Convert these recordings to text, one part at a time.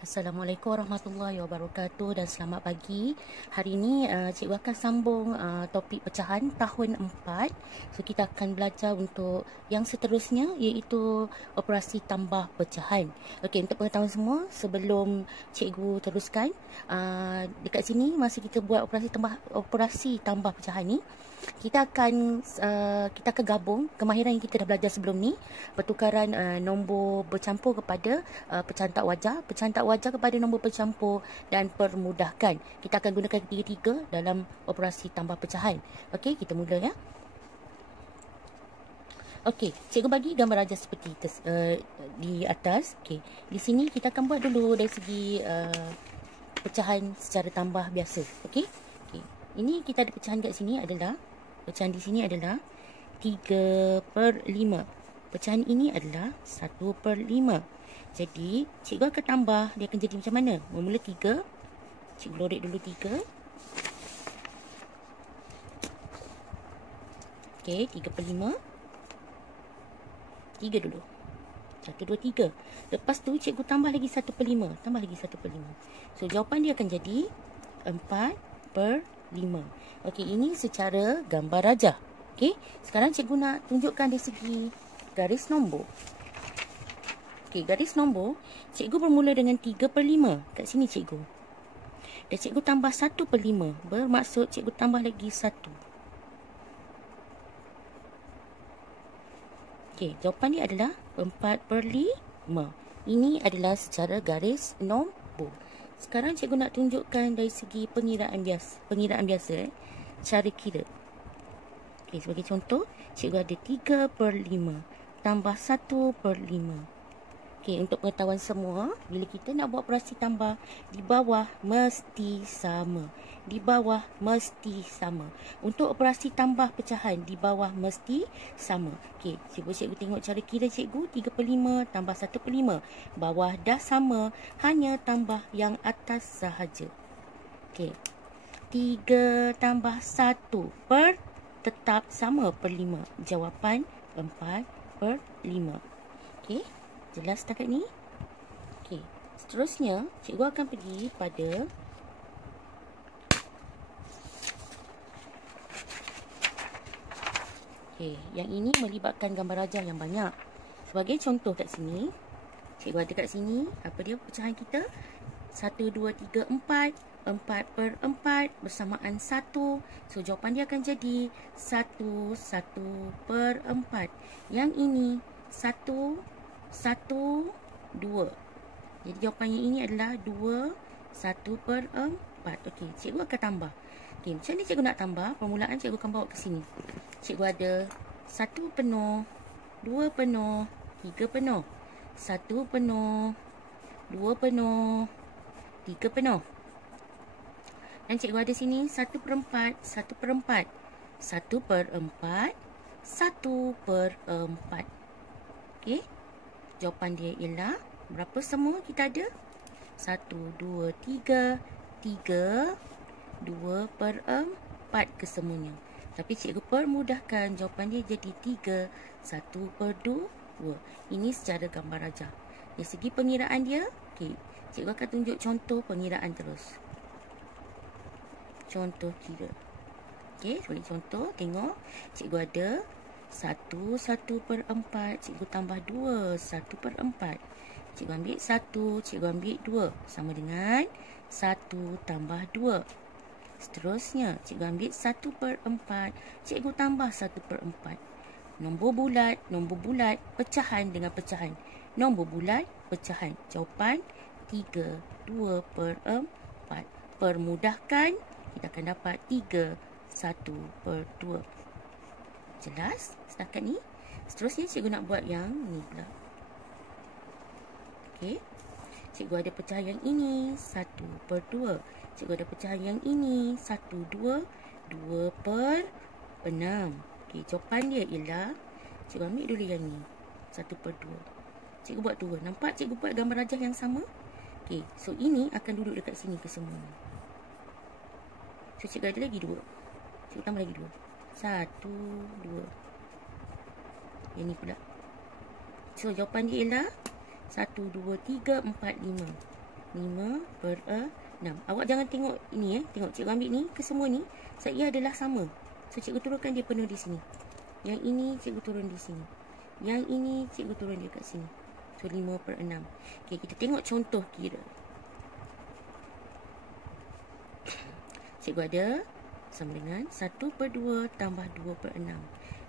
Assalamualaikum warahmatullahi wabarakatuh dan selamat pagi. Hari ini cikgu akan sambung topik pecahan tahun 4. So kita akan belajar untuk yang seterusnya iaitu operasi tambah pecahan. Okey, untuk pengetahuan semua, sebelum cikgu teruskan, dekat sini masa kita buat operasi tambah pecahan ni, kita akan gabung kemahiran yang kita dah belajar sebelum ni, pertukaran nombor bercampur kepada pecahan tak wajar kepada nombor bercampur dan permudahkan. Kita akan gunakan ketiga-tiga dalam operasi tambah pecahan. Okey, kita mula ya. Okey, cikgu bagi gambar raja seperti di atas. Okey, di sini kita akan buat dulu dari segi pecahan secara tambah biasa. Okey. Okey. Ini kita ada pecahan kat sini adalah pecahan di sini adalah 3/5. Pecahan ini adalah 1/5. Jadi, cikgu akan tambah. Dia akan jadi macam mana? Bermula 3. Cikgu lorek dulu 3. Okey, 3/5. 3 dulu. 1, 2, 3. Lepas tu, cikgu tambah lagi 1/5. Tambah lagi 1/5. So, jawapan dia akan jadi 4/5. Okey, ini secara gambar rajah. Okey, sekarang cikgu nak tunjukkan dari segi garis nombor. Okey, garis nombor, cikgu bermula dengan 3/5. Kat sini cikgu. Dan cikgu tambah 1/5. Bermaksud cikgu tambah lagi 1. Okey, jawapan dia adalah 4/5. Ini adalah secara garis nombor. Sekarang cikgu nak tunjukkan dari segi pengiraan biasa. Cara kira. Okey, sebagai contoh, cikgu ada 3/5 tambah 1/5. Okey, untuk pengetahuan semua, bila kita nak buat operasi tambah, di bawah mesti sama. Di bawah mesti sama. Untuk operasi tambah pecahan, di bawah mesti sama. Okey, cikgu tengok cara kira cikgu. 3/5 tambah 1/5. Bawah dah sama, hanya tambah yang atas sahaja. Okey, 3 tambah 1 tetap sama per 5. Jawapan 4/5. Okey, jelas setakat ni? Okey, seterusnya cikgu akan pergi pada yang ini melibatkan gambar rajah yang banyak. Sebagai contoh kat sini, cikgu ada kat sini, apa dia pecahan kita? 1, 2, 3, 4. 4/4 bersamaan 1. So, jawapan dia akan jadi 1/4. Yang ini 1, 1, 2. Jadi, jawapannya ini adalah 2, 1/4. Okey, cikgu akan tambah. Okey, macam ni cikgu nak tambah? Permulaan cikgu akan bawa ke sini. Cikgu ada 1 penuh, 2 penuh, 3 penuh. 1 penuh, 2 penuh, 3 penuh. Dan cikgu ada sini 1/4, 1/4. 1/4, 1/4. Okey. Jawapan dia ialah berapa semua kita ada? 1, 2, 3. 3, 2/4 kesemuanya. Tapi cikgu permudahkan, jawapan dia jadi 3, 1/2. Ini secara gambar rajah. Dari segi pengiraan dia, okey, cikgu akan tunjuk contoh pengiraan terus. Contoh kira. Okey, sebagai contoh, tengok. Cikgu ada 1, 1/4. Cikgu tambah 2, 1/4. Cikgu ambil 1, cikgu ambil 2. Sama dengan 1 tambah 2. Seterusnya, cikgu ambil 1/4. Cikgu tambah 1/4. Nombor bulat, pecahan dengan pecahan. Nombor bulat, pecahan. Jawapan 3, 2/4. Permudahkan, kita akan dapat 3, 1/2. Jelas setakat ni? Seterusnya cikgu nak buat yang ni pula. Okey. Cikgu ada pecahan yang ini 1/2. Cikgu ada pecahan yang ini 1, 2, 2/6. Okey, jawapan dia ialah, cikgu ambil dulu yang ni 1/2. Cikgu buat 2. Nampak cikgu buat gambar rajah yang sama? Okey, so ini akan duduk dekat sini kesemuanya. So, cikgu ada lagi 2. Cikgu tambah lagi 2. 1, 2. Yang ni pula. So, jawapan dia ialah 1, 2, 3, 4, 5. 5 per 6. Awak jangan tengok ini tengok cikgu ambil ni ke semua ni, saya adalah sama. So cikgu turunkan dia penuh di sini. Yang ini cikgu turun di sini. Yang ini cikgu turun dia kat sini. So 5 per 6. Okey, kita tengok contoh kira. Cikgu ada sama dengan 1 per 2 tambah 2 per 6.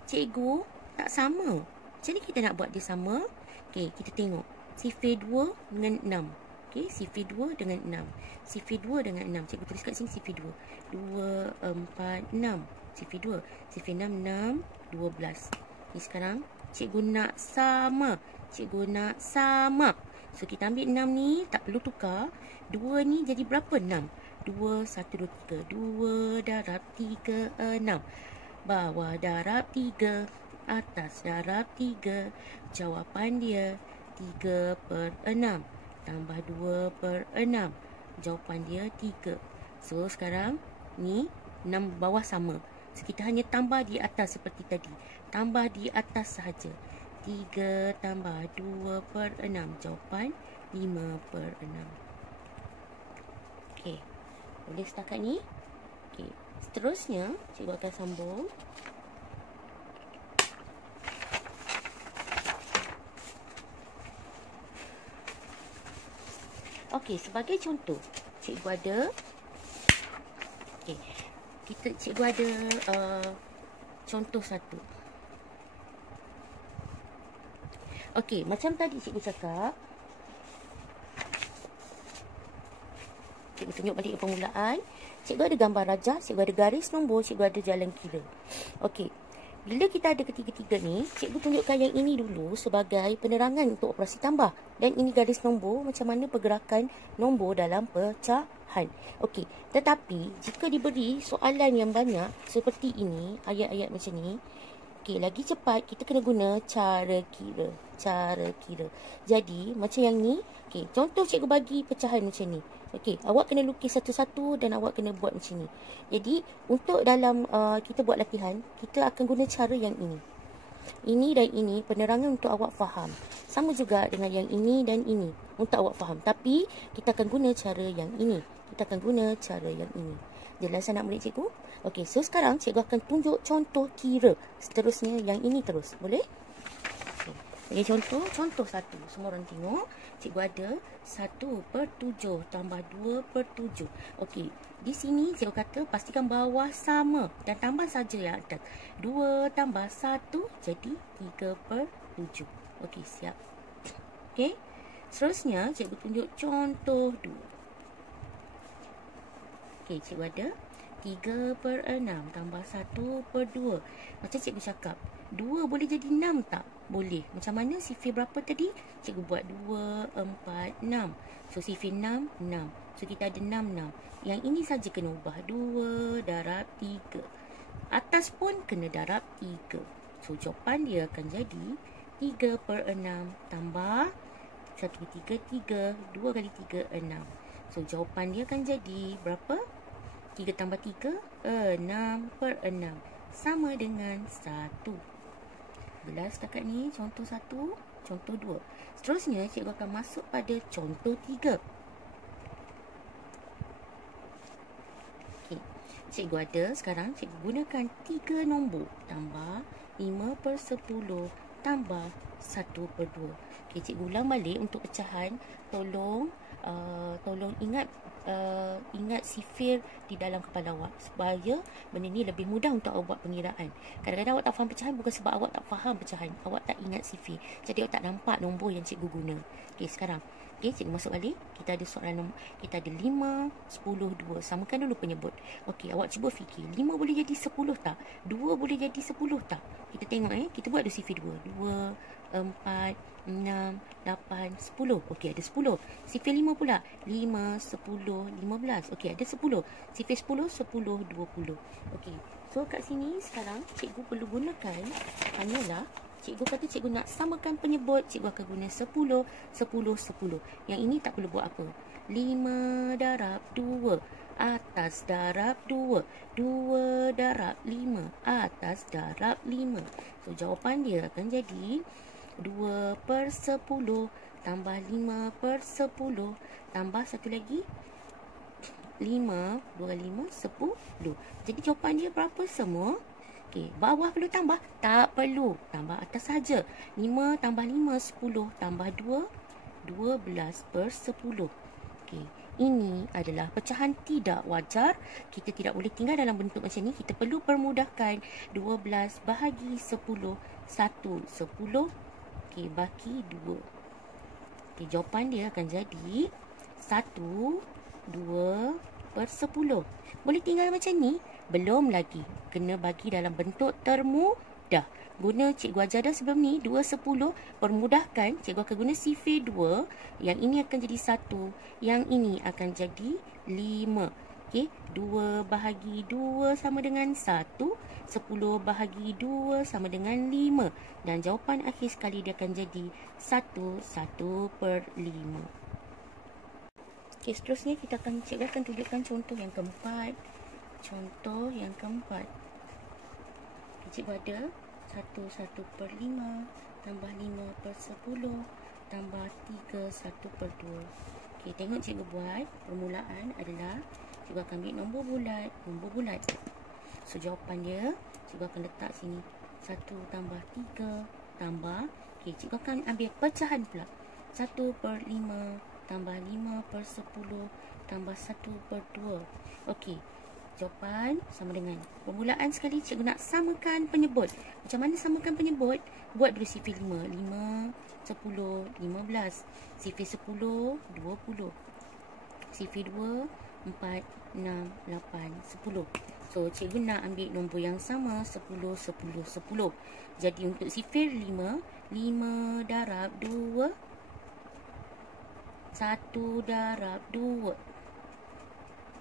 Cikgu tak sama. Macam ni kita nak buat dia sama. Okey, kita tengok. Sifir 2 dengan 6. Okey, sifir 2 dengan 6. Sifir 2 dengan 6. Cikgu tulis kat sini sifir 2. 2, 4, 6. Sifir 2. Sifir 6, 6, 12. Ni sekarang cikgu nak sama. Cikgu nak sama. So, kita ambil 6 ni, tak perlu tukar. 2 ni jadi berapa? 6. 2, 1, 2, 3. 2 darab 3, 6. Bawah darab 3. Atas darab 3. Jawapan dia 3 per 6. Tambah 2 per 6. Jawapan dia 3. So, sekarang ni 6 bawah sama. So, kita hanya tambah di atas seperti tadi. Tambah di atas sahaja. 3 tambah 2 per 6. Jawapan 5 per 6. Okey. Boleh setakat ni? Okey. Seterusnya, cikgu akan sambung. Okey, sebagai contoh, cikgu ada cikgu ada contoh satu. Okey, macam tadi cikgu cakap, cikgu tunjuk balik permulaan. Cikgu ada gambar rajah, cikgu ada garis nombor, cikgu ada jalan kira. Okey, bila kita ada ketiga-tiga ni, cikgu tunjukkan yang ini dulu sebagai penerangan untuk operasi tambah. Dan ini garis nombor, macam mana pergerakan nombor dalam pecahan. Okey, tetapi jika diberi soalan yang banyak seperti ini, ayat-ayat macam ni, okey, lagi cepat kita kena guna cara kira. Cara kira. Jadi, macam yang ni, okey, contoh cikgu bagi pecahan macam ni. Okey, awak kena lukis satu-satu dan awak kena buat macam ni. Jadi, untuk dalam kita buat latihan, kita akan guna cara yang ini. Ini dan ini penerangan untuk awak faham. Sama juga dengan yang ini dan ini untuk awak faham. Tapi, kita akan guna cara yang ini. Kita akan guna cara yang ini. Jelas anak murid cikgu? Okey, so sekarang cikgu akan tunjuk contoh kira. Seterusnya yang ini terus. Boleh? Okey, contoh satu. Semua orang tengok. Cikgu ada 1 per 7 tambah 2 per 7. Okey, di sini cikgu kata pastikan bawah sama dan tambah saja yang atas. 2 tambah 1 jadi 3 per 7. Okey, siap. Okey, seterusnya cikgu tunjuk contoh 2. Okey, cikgu ada 3 per 6 tambah 1 per 2. Macam cikgu cakap, 2 boleh jadi 6 tak? Boleh. Macam mana sifir berapa tadi? Cikgu buat 2, 4, 6. So, sifir 6, 6. So, kita ada 6, 6. Yang ini saja kena ubah. 2 darab 3. Atas pun kena darab 3. So, jawapan dia akan jadi 3 per 6 tambah 1, 3, 3. 2 kali 3, 6. So, jawapan dia akan jadi berapa? 3 tambah 3, 6 per 6. Sama dengan 1. Jelas setakat ni contoh 1, contoh 2. Seterusnya cikgu akan masuk pada contoh 3. Okey, cikgu ada sekarang cikgu gunakan 3 nombor tambah 5 per 10 tambah 1 per 2. Okey, cikgu ulang balik untuk pecahan. Tolong ingat sifir di dalam kepala awak supaya benda ni lebih mudah untuk awak buat pengiraan. Kadang-kadang awak tak faham pecahan bukan sebab awak tak faham pecahan, awak tak ingat sifir. Jadi awak tak nampak nombor yang cikgu guna. Okey, sekarang cikgu masuk balik. Kita ada soalan nombor. Kita ada 5, 10, 2. Samakan dulu penyebut. Okey, awak cuba fikir. 5 boleh jadi 10 tak? 2 boleh jadi 10 tak? Kita tengok kita buat dulu sifir 2. 2, 4, 6, 8, 10. Okey, ada 10. Sifir 5 pula. 5, 10, 15. Okey, ada 10. Sifir 10, 10, 20. Okey. So, kat sini sekarang cikgu perlu gunakan hanyalah cikgu kata cikgu nak samakan penyebut. Cikgu akan guna 10, 10, 10. Yang ini tak perlu buat apa. 5 darab 2. Atas darab 2. 2 darab 5. Atas darab 5. So, jawapan dia akan jadi 2 per 10 tambah 5 per 10 tambah satu lagi 5, 25, 10. Jadi jawapan dia berapa semua? Okey, bawah perlu tambah? Tak perlu. Tambah atas saja. 5 tambah 5, 10 tambah 2, 12 per 10. Okey, ini adalah pecahan tidak wajar. Kita tidak boleh tinggal dalam bentuk macam ni. Kita perlu permudahkan. 12 bahagi 10, 1, 10. Okey, baki 2. Okey, jawapan dia akan jadi 1, 2 per 10. Boleh tinggal macam ni? Belum lagi. Kena bagi dalam bentuk termudah. Guna cikgu ajar dah sebelum ni. 2, 10. Permudahkan. Cikgu akan guna sifir 2. Yang ini akan jadi 1. Yang ini akan jadi 5. Okey. 2 bahagi 2 sama dengan 1. 10 bahagi 2 sama dengan 5. Dan jawapan akhir sekali dia akan jadi 1 per 5. Okey, seterusnya cikgu akan tunjukkan contoh yang keempat. Contoh yang keempat. Cikgu ada 1 per 5 tambah 5 per 10 tambah 3 1 per 2. Okey, tengok cikgu buat. Permulaan adalah cikgu akan ambil nombor bulat. So, jawapan dia cikgu akan letak sini. 1 tambah 3 tambah. Okey, cikgu akan ambil pecahan pula. 1 per 5 tambah 5 per 10 tambah 1 per 2. Okey, jawapan sama dengan permulaan sekali. Cikgu nak samakan penyebut. Macam mana samakan penyebut? Buat dulu sifir 5. 5, 10, 15. Sifir 10, 20. Sifir 2, 4, 6, 8, 10. So, cikgu nak ambil nombor yang sama. 10, 10, 10. Jadi, untuk sifir 5, 5 darab 2, 1 darab 2.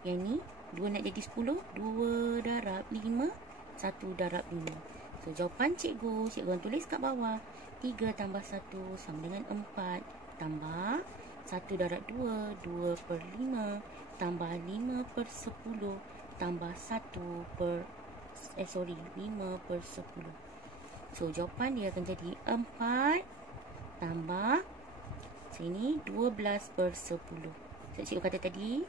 Yang ni 2 nak jadi 10. 2 darab 5, 1 darab 5. So, jawapan cikgu orang tulis kat bawah. 3 tambah 1 sama dengan 4. Tambah 1 darab 2, 2 per 5. Tambah 5 per 10. Tambah 5 per 10. So, jawapan dia akan jadi 4 tambah sini 12 per 10. So, cikgu kata tadi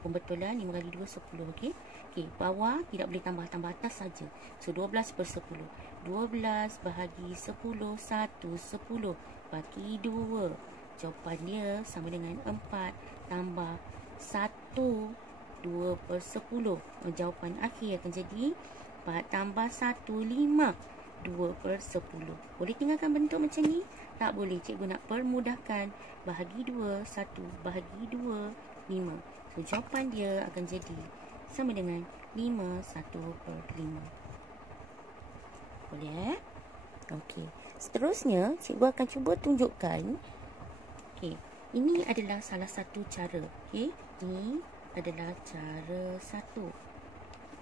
pembetulan 5 kali 2 10. Okey. Okey, bawah tidak boleh tambah atas saja. So, 12 per 10. 12 bahagi 10, 1 10 bagi 2. Jawapan dia sama dengan 4 tambah 1 2 per 10. Jawapan akhir akan jadi 4 tambah 1 5. 2 per 10. Boleh tinggalkan bentuk macam ni? Tak boleh. Cikgu nak permudahkan. Bahagi 2, 1 bahagi 2, 5. So, jawapan dia akan jadi sama dengan 5 1 per 5. Boleh? Okey. Seterusnya, cikgu akan cuba tunjukkan. Okey. Ini adalah salah satu cara. Okey. Ini adalah cara satu.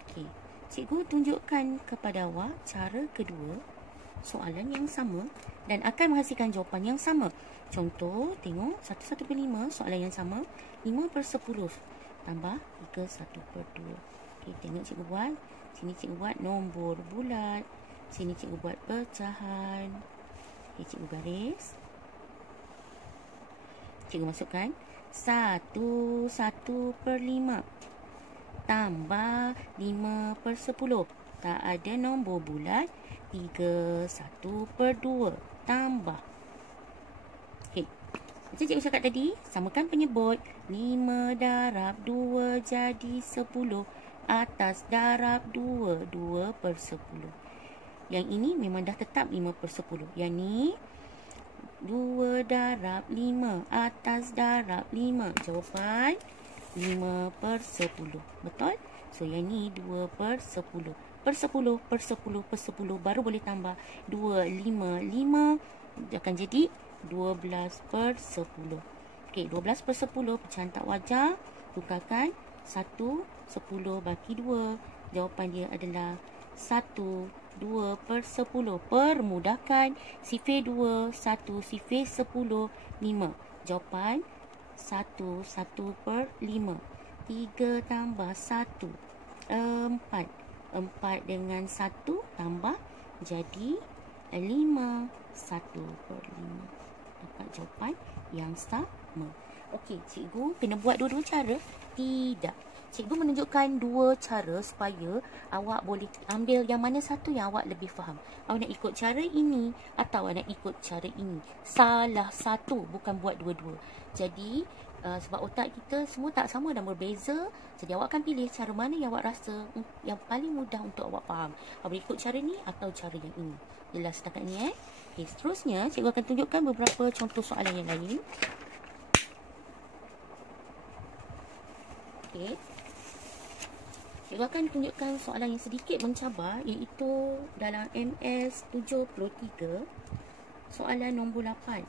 Okey. Cikgu tunjukkan kepada awak cara kedua, soalan yang sama dan akan menghasilkan jawapan yang sama. Contoh, tengok 1 per 5, soalan yang sama. 5 per 10 tambah 3 1 per 2. Okey, tengok cikgu buat. Sini cikgu buat nombor bulat. Sini cikgu buat pecahan. Okey, cikgu garis. Cikgu masukkan 1 per 5 tambah 5 per 10. Tak ada nombor bulat. 3 1 per 2 tambah. Okey. Macam cikgu cakap tadi, samakan penyebut. 5 darab 2 jadi 10. Atas darab 2, 2 per 10. Yang ini memang dah tetap 5 per 10. Yang ni 2 darab 5. Atas darab 5. Jawapan 5 per 10. Betul? So, yang ni 2 per 10. Per 10, per 10, per 10. Baru boleh tambah 2, 5, 5. Akan jadi 12 per 10. Okey, 12 per 10. Pecahan tak wajar. Tukarkan 1, 10 bagi 2. Jawapan dia adalah 1, 2 per 10. Permudahkan. Sifir 2, 1, sifir 10, 5. Jawapan 1 per 5. 3 tambah 1, 4. 4 dengan 1 tambah jadi 5. 1 per 5. Dapat jawapan yang sama. Okey, cikgu kena buat dua-dua cara? Tidak. Cikgu menunjukkan dua cara supaya awak boleh ambil yang mana satu yang awak lebih faham. Awak nak ikut cara ini atau awak nak ikut cara ini. Salah satu, bukan buat dua-dua. Jadi, sebab otak kita semua tak sama dan berbeza, jadi awak akan pilih cara mana yang awak rasa yang paling mudah untuk awak faham. Awak boleh ikut cara ni atau cara yang ini. Jelas setakat ni Okay, seterusnya cikgu akan tunjukkan beberapa contoh soalan yang lain. Okay. Cikgu akan tunjukkan soalan yang sedikit mencabar, iaitu dalam MS 73, soalan nombor 8.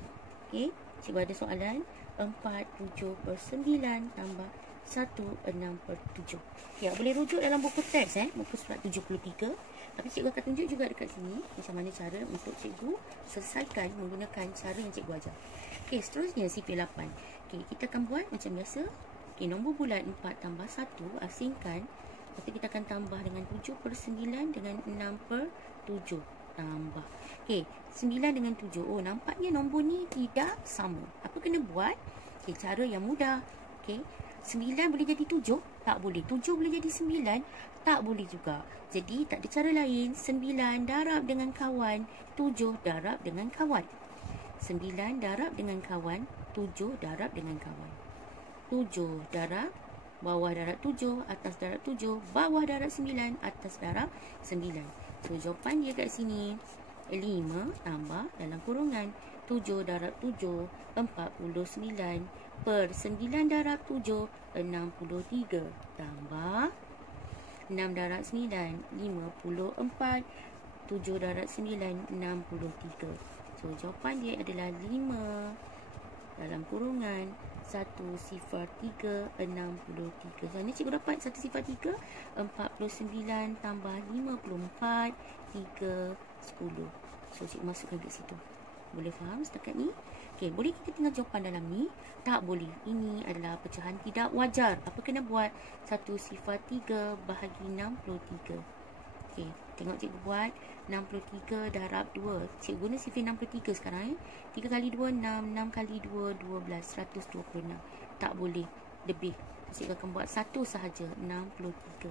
Okay. Cikgu ada soalan 4/7/9 tambah 1/6/7. Ya, boleh rujuk dalam buku teks buku surat 73. Tapi cikgu akan tunjuk juga dekat sini macam mana cara untuk cikgu selesaikan menggunakan cara yang cikgu ajar. Okey, seterusnya sifar 8. Okey, kita akan buat macam biasa. Okey, nombor bulat 4 tambah 1 asingkan. Lepas tu kita akan tambah dengan 7/9 dengan 6/7. Tambah. Okey, 9 dengan 7. Oh, nampaknya nombor ni tidak sama. Apa kena buat? Okey, cara yang mudah. Okey, 9 boleh jadi 7? Tak boleh. 7 boleh jadi 9? Tak boleh juga. Jadi, tak ada cara lain. 9 darab dengan kawan, 7 darab dengan kawan. 9 darab dengan kawan, 7 darab dengan kawan. 7 darab, bawah darab 7, atas darab 7, bawah darab 9, atas darab 9. So, jawapan dia kat sini 5 tambah dalam kurungan 7 darab 7, 49 per 9 darab 7, 63 tambah 6 darab 9, 54, 7 darab 9, 63. So, jawapan dia adalah 5 dalam kurungan 1/3, 63. So, ni cikgu dapat 1/3, 49 tambah 54, 3, 10. So, cikgu masukkan kat situ. Boleh faham setakat ni? Okey, boleh kita tinggal jawapan dalam ni? Tak boleh. Ini adalah pecahan tidak wajar. Apa kena buat? 1/3 bahagi 63. Okey, tengok cikgu buat. 63 darab 2. Cikgu guna sifar 63 sekarang 3 kali 2, 6. 6 kali 2, 12. 126. Tak boleh lebih. Cikgu akan buat satu sahaja. 63.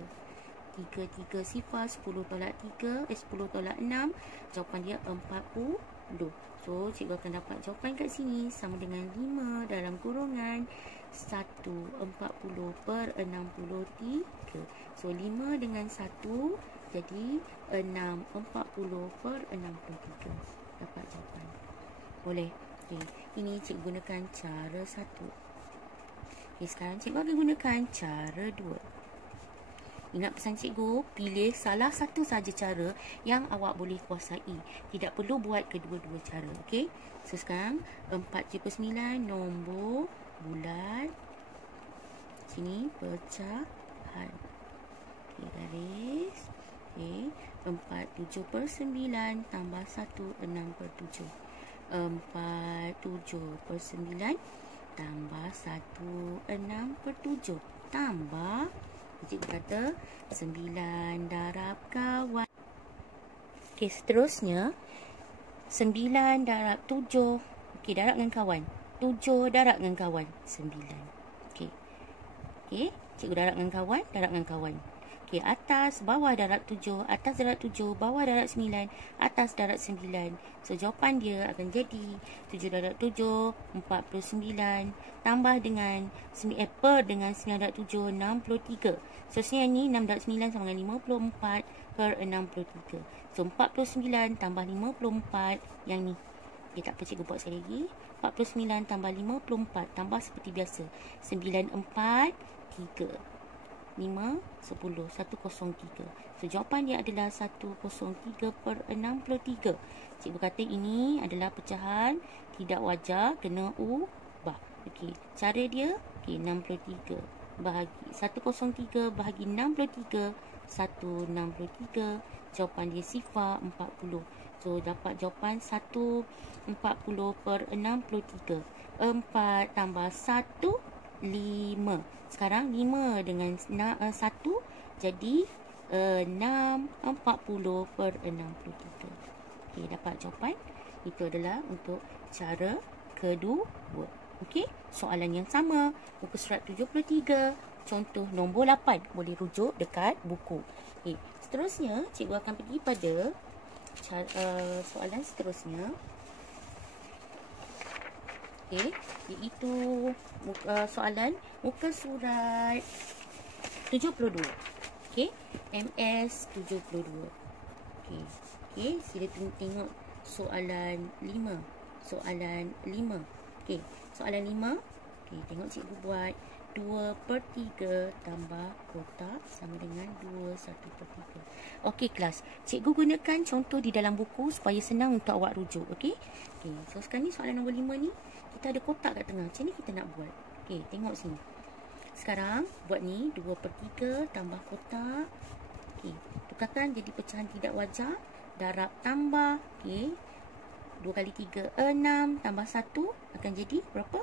3 sifar, 10 tolak 3, 10 tolak 6. Jawapan dia 40. So, cikgu akan dapat jawapan kat sini sama dengan 5 dalam kurungan 1/40 per 63. So, 5 dengan 1 jadi 6/40 per 63. Dapat jawapan. Boleh? Okay. Ini cikgu gunakan cara 1. Okay, sekarang cikgu akan gunakan cara 2. Ingat pesan cikgu, pilih salah satu saja cara yang awak boleh kuasai. Tidak perlu buat kedua-dua cara. Okey. So, sekarang 4/9 nombor bulat. Sini pecahan. Okey, garis. Okey. 4/7/9 tambah 1/6/7. 4/7/9 tambah 1/6/7 tambah, cikgu kata 9 darab kawan. Okey, seterusnya 9 darab 7. Okey, darab dengan kawan. 7 darab dengan kawan. 9. Okey. Okey, cikgu darab dengan kawan, darab dengan kawan. Okey, atas, bawah darab 7, atas darab 7, bawah darab 9, atas darab 9. So, jawapan dia akan jadi 7 darab 7, 49, tambah dengan per dengan 9 darab 7, 63. So, sini ni 6 darab 9 sama dengan 54 per 63. So, 49 tambah 54 yang ni. Okay, tak apa, cikgu buat sekali lagi. 49 tambah 54 tambah seperti biasa. 9, 4, 3. 5, 10, 103. So, jawapan dia adalah 103 per 63. Cikgu kata ini adalah pecahan tidak wajar, kena ubah. Okey, cara dia, okey, 63 bahagi 103 bahagi 63, 163. Jawapan dia sifar 40. So, dapat jawapan 140 per 63. 4 tambah 1, 5. Sekarang 5 dengan 1 jadi 640 per 63. Okey, dapat jawapan. Itu adalah untuk cara kedua. Okey, soalan yang sama. Muka surat 73. Contoh nombor 8. Boleh rujuk dekat buku. Okey, seterusnya cikgu akan pergi pada soalan seterusnya. Okey, iaitu soalan muka surat 72. Okey, MS 72. Okey, sila tengok soalan 5. Soalan 5. Okey, soalan 5. Okey, tengok cikgu buat 2/3 tambah kotak sama dengan 2/1/3. Okey kelas, cikgu gunakan contoh di dalam buku supaya senang untuk awak rujuk. Okey. Okey, so sekarang ni soalan nombor 5 ni kita ada kotak kat tengah. Macam ni kita nak buat. Okey, tengok sini. Sekarang buat ni 2/3 tambah kotak. Okey, tukarkan jadi pecahan tidak wajar. Darab tambah. Okey, 2 kali 3 6 tambah 1 akan jadi berapa?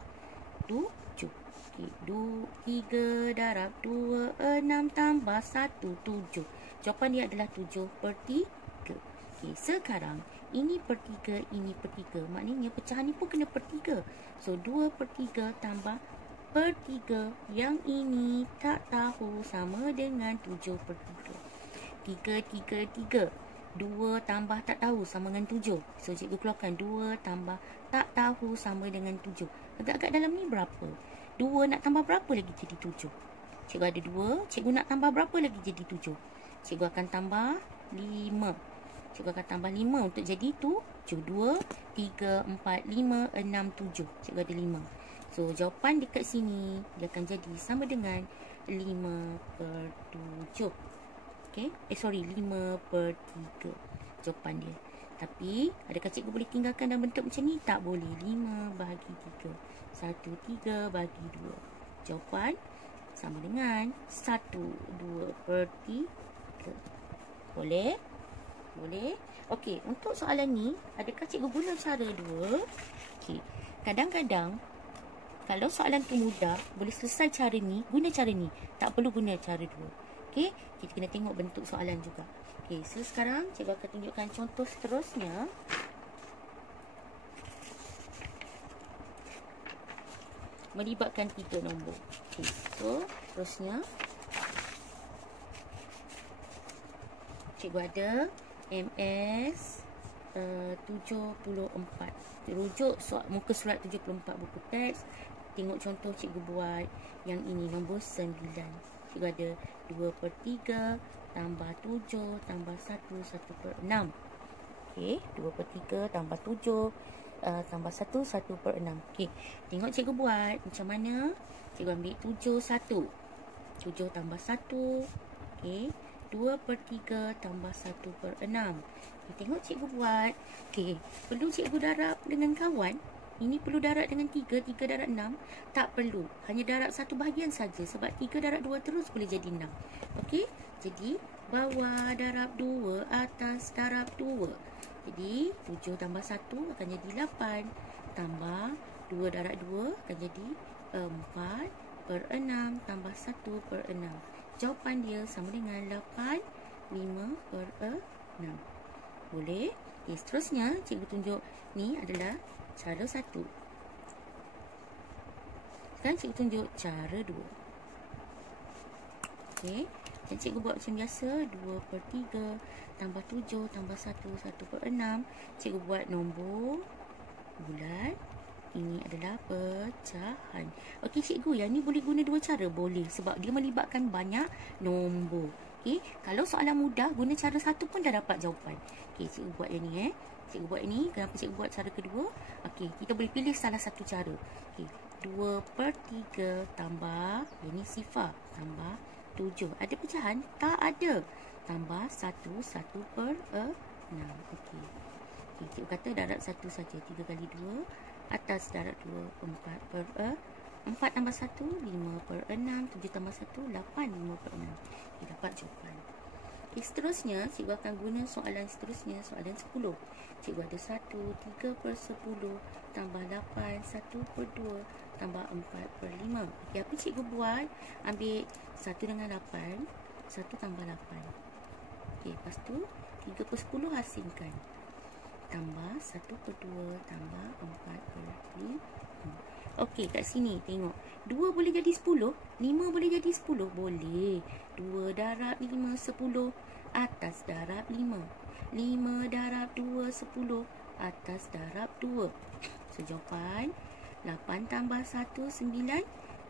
7. Okey, 3 darab 2 6 tambah 1 7. Jawapan dia adalah 7/3. Okey, sekarang ini per 3, ini per 3. Maknanya pecahan ni pun kena per 3. So 2/3 tambah per 3. Yang ini tak tahu sama dengan 7/3. 3 3 3. 2 tambah tak tahu sama dengan 7. So cikgu keluarkan 2 tambah tak tahu sama dengan 7. Agak-agak dalam ni berapa? 2 nak tambah berapa lagi jadi 7? Cikgu ada 2. Cikgu nak tambah berapa lagi jadi 7? Cikgu akan tambah 5. Cikgu akan tambah 5 untuk jadi 7. 2, 3, 4, 5, 6, 7. Cikgu ada 5. So jawapan dekat sini dia akan jadi sama dengan 5/7. Okay? 5/3 jawapan dia. Tapi adakah cikgu boleh tinggalkan dalam bentuk macam ni? Tak boleh. 5 bahagi 3. 1, 3 bahagi 2. Jawapan sama dengan 1, 2/3. Boleh? Boleh? Okey, untuk soalan ni adakah cikgu guna cara 2? Okey, kadang-kadang kalau soalan tu mudah, boleh selesai cara ni, guna cara ni. Tak perlu guna cara 2. Okey, kita kena tengok bentuk soalan juga. Okey, so sekarang cikgu akan tunjukkan contoh seterusnya. Melibatkan 3 nombor. Okey, so seterusnya cikgu ada MS 74. Rujuk muka surat 74 buku teks. Tengok contoh cikgu buat yang ini nombor 9. Cikgu ada 2/3 tambah 7 tambah 1 1/6. Okey, 2/3 tambah 7 tambah 1 1/6. Okey, tengok cikgu buat macam mana. Cikgu ambil 7 1. 7 tambah 1. Okey, 2/3 tambah 1/6. Tengok cikgu buat. Okey, perlu cikgu darab dengan kawan. Ini perlu darab dengan 3. 3 darab 6. Tak perlu. Hanya darab satu bahagian saja. Sebab 3 darab 2 terus boleh jadi 6. Okey, jadi bawah darab 2, atas darab 2. Jadi 7 tambah 1 akan jadi 8. Tambah 2 darab 2 akan jadi 4/6 tambah 1/6. Jawapan dia sama dengan 8 5/6. Boleh? Okay, seterusnya cikgu tunjuk ni adalah cara 1. Sekarang cikgu tunjuk cara 2. Okey, dan cikgu buat macam biasa. 2/3 tambah 7 tambah 1 1/6. Cikgu buat nombor bulat. Ini adalah pecahan. Okey cikgu, yang ni boleh guna 2 cara? Boleh, sebab dia melibatkan banyak nombor. Okey, kalau soalan mudah, guna cara 1 pun dah dapat jawapan. Okey, cikgu buat yang ni Cikgu buat ni. Kenapa cikgu buat cara kedua? Okey, kita boleh pilih salah satu cara. Okey, 2/3 tambah, ini sifar, tambah 7. Ada pecahan? Tak ada. Tambah 1 1/6. Okey. Okey, cikgu kata darab 1 saja. 3 kali 2. Atas darab 2, 4 tambah 1, 5/6. 7 tambah 1, 8. 5/6. Kita dapat jawapan. Okay, seterusnya, cikgu akan guna soalan seterusnya. Soalan 10. Cikgu ada 1, 3/10 tambah 8, 1/2 tambah 4/5. Okay, apa cikgu buat? Ambil 1 dengan 8. 1 tambah 8. Okay, lepas tu 3/10 hasilkan. tambah 1 per 2 tambah 4 per 5. Okey, kat sini tengok. 2 boleh jadi 10? 5 boleh jadi 10? Boleh. 2 darab 5, 10. Atas darab 5. 5 darab 2, 10. Atas darab 2. So, jawapan 8 tambah 1, 9.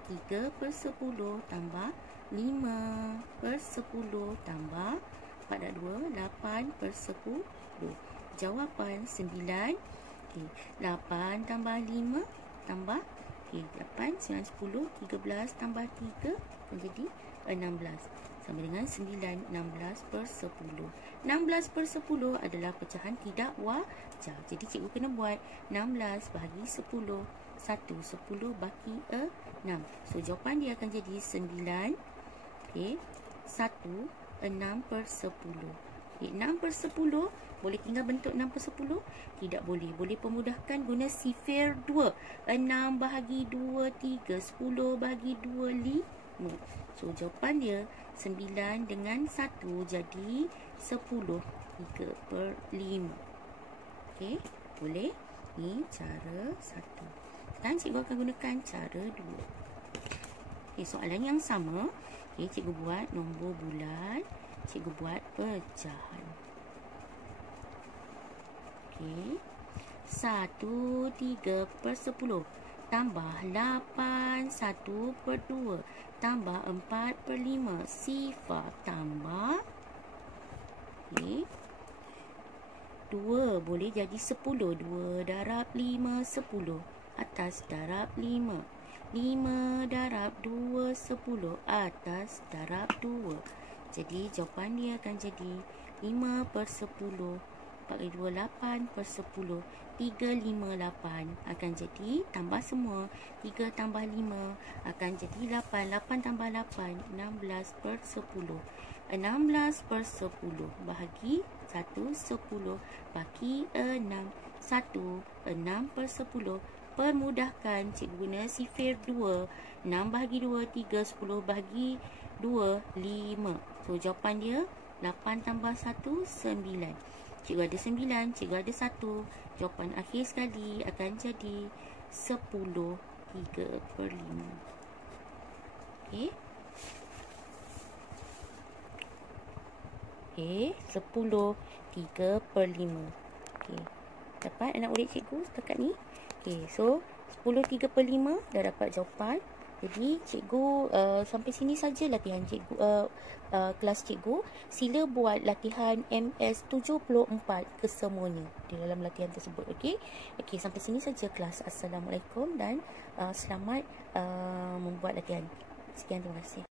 3 per 10 tambah 5 per 10 tambah 4 dan 2, 8 per 10. Jawapan 9. Okay. 8 tambah 5 tambah 8, 9, 10, 13 tambah 3 menjadi 16. Sama dengan 9, 16 per 10. 16 per 10 adalah pecahan tidak wajar. Jadi cikgu kena buat 16 bahagi 10. 1, 10 bagi 6. So, jawapan dia akan jadi 9. Okay. 1, 6 per 10. Okay. 6 per 10. Boleh tinggal bentuk 6 per 10? Tidak boleh. Boleh pemudahkan guna sifir 2. 6 bahagi 2, 3. 10 bahagi 2, 5. So, jawapan dia 9 dengan 1 jadi 10. 3 per 5. Okey, boleh? Ni cara 1. Sekarang cikgu akan gunakan cara 2. Okey, soalan yang sama. Okey, cikgu buat nombor bulat. Cikgu buat pecahan. Okey. 1, 3 per 10 tambah 8, 1 per 2 tambah 4 per 5. Sifar tambah. Okey. 2 boleh jadi 10. 2 darab 5, 10. Atas darab 5. 5 darab 2, 10. Atas darab 2. Jadi jawapan dia akan jadi 5 per 10. 4 kali 2, 8 per 10. 3, 5, 8 akan jadi tambah semua. 3 tambah 5 akan jadi 8. 8 tambah 8, 16 per 10. 16 per 10 bahagi 1, 10 bagi 6. 1, 6 per 10. Permudahkan, cikgu guna sifir 2. 6 bahagi 2, 3. 10 bahagi 2, 5. So, jawapan dia 8 tambah 1, 9. Cikgu ada 9, cikgu ada 1. Jawapan akhir sekali akan jadi 10, 3 per 5. Okey. Okey, 10, 3 per 5. Okey. Dapat anak murid cikgu setakat ni? Okey, so 10, 3 per 5 dah dapat jawapan. Jadi cikgu sampai sini saja latihan cikgu, kelas cikgu. Sila buat latihan MS74 kesemuanya di dalam latihan tersebut. Okey. Okey, sampai sini saja kelas. Assalamualaikum dan selamat membuat latihan. Sekian, terima kasih.